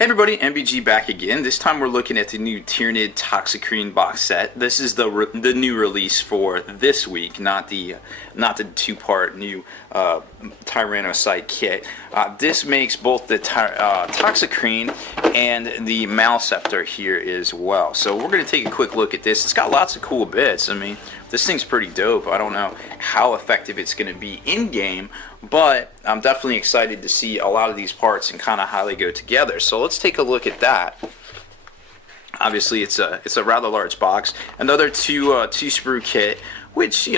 Hey everybody, MBG back again. This time we're looking at the new Tyranid Toxicrene box set. This is the new release for this week, not the two-part new Tyrannocyte kit. This makes both the Toxicrene and the Maleceptor here as well. So we're going to take a quick look at this. It's got lots of cool bits. I mean, this thing's pretty dope. I don't know how effective it's going to be in-game, but I'm definitely excited to see a lot of these parts and kind of how they go together. So let's take a look at that. Obviously, it's a rather large box. Another two sprue kit, which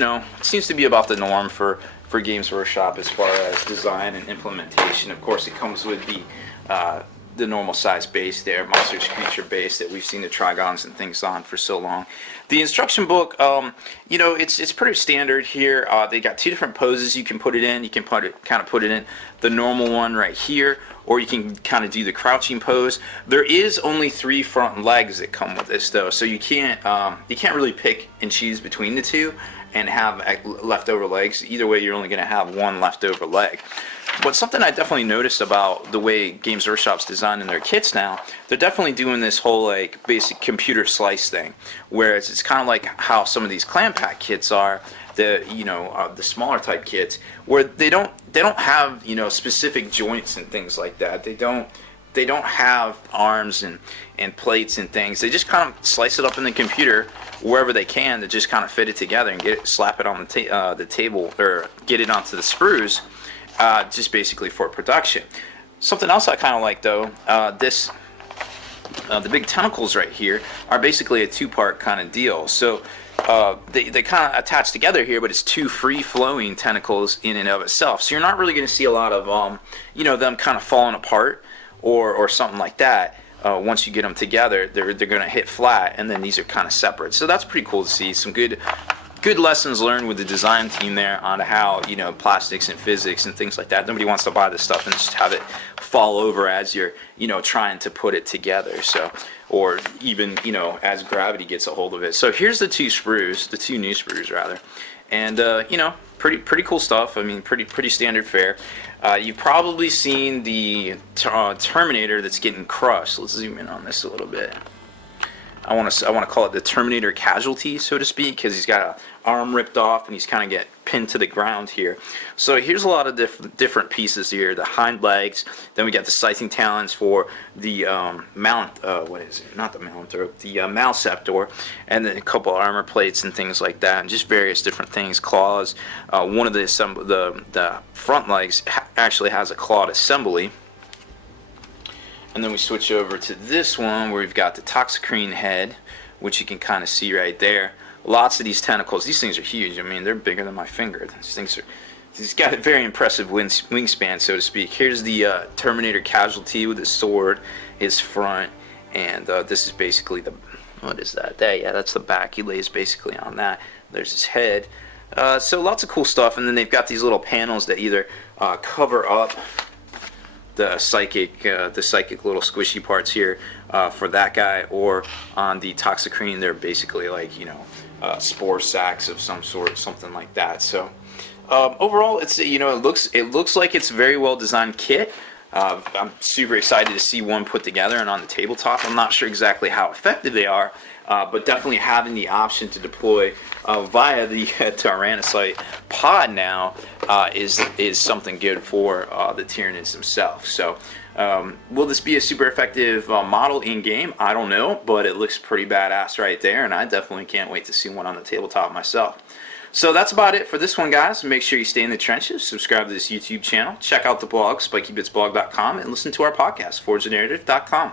seems to be about the norm for Games Workshop as far as design and implementation. Of course, it comes with the normal size base there, Monsters Creature base that we've seen the Trigons and things on for so long. The instruction book, it's pretty standard here. They got two different poses you can put it in. You can kind of put it in the normal one right here, or you can kind of do the crouching pose. There is only 3 front legs that come with this though, so you can't really pick and choose between the two and have leftover legs. Either way, you're only going to have one leftover leg. But something I definitely noticed about the way Games Workshop's designing their kits now, they're definitely doing this whole like basic computer slice thing, whereas it's kind of like how some of these clan pack kits are, the smaller type kits, where they don't have specific joints and things like that. They don't have arms and plates and things. They just kind of slice it up in the computer wherever they can to just kind of fit it together and slap it on the table, or get it onto the sprues. Just basically for production. Something else I kind of like though, the big tentacles right here are basically a 2-part kind of deal. So they kind of attach together here, but it's 2 free-flowing tentacles in and of itself. So you're not really going to see a lot of them kind of falling apart or something like that. Once you get them together, they're going to hit flat, and then these are kind of separate. So that's pretty cool to see. Some good lessons learned with the design team there on how plastics and physics and things like that. Nobody wants to buy this stuff and just have it fall over as you're trying to put it together. So, or even as gravity gets a hold of it. So here's the 2 sprues, the 2 new sprues rather, and pretty cool stuff. I mean, pretty standard fare. You've probably seen the Terminator that's getting crushed. Let's zoom in on this a little bit. I want to call it the Terminator casualty, so to speak, because he's got an arm ripped off and he's kind of get pinned to the ground here. So here's a lot of different pieces here. The hind legs. Then we got the scything talons for the Maleceptor, and then a couple armor plates and things like that, and just various different things. Claws. One of the front legs actually has a clawed assembly. And then we switch over to this one where we've got the Toxicrene head, which you can kind of see right there. Lots of these tentacles. These things are huge. I mean, they're bigger than my finger. He's got a very impressive wingspan, so to speak. Here's the Terminator casualty with his sword, his front, and this is basically what is that? Yeah, that's the back. He lays basically on that. There's his head. So lots of cool stuff. And then they've got these little panels that either cover up the psychic little squishy parts here for that guy, or on the Toxicrene they're basically like spore sacs of some sort, something like that. So overall, it's it looks like it's a very well designed kit. I'm super excited to see one put together and on the tabletop. I'm not sure exactly how effective they are, but definitely having the option to deploy via the Tyrannocyte pod now is something good for the Tyranids themselves. So will this be a super effective model in game? I don't know, but it looks pretty badass right there, and I definitely can't wait to see one on the tabletop myself. So that's about it for this one, guys. Make sure you stay in the trenches, subscribe to this YouTube channel, check out the blog, spikybitsblog.com, and listen to our podcast, forgethenarrative.com.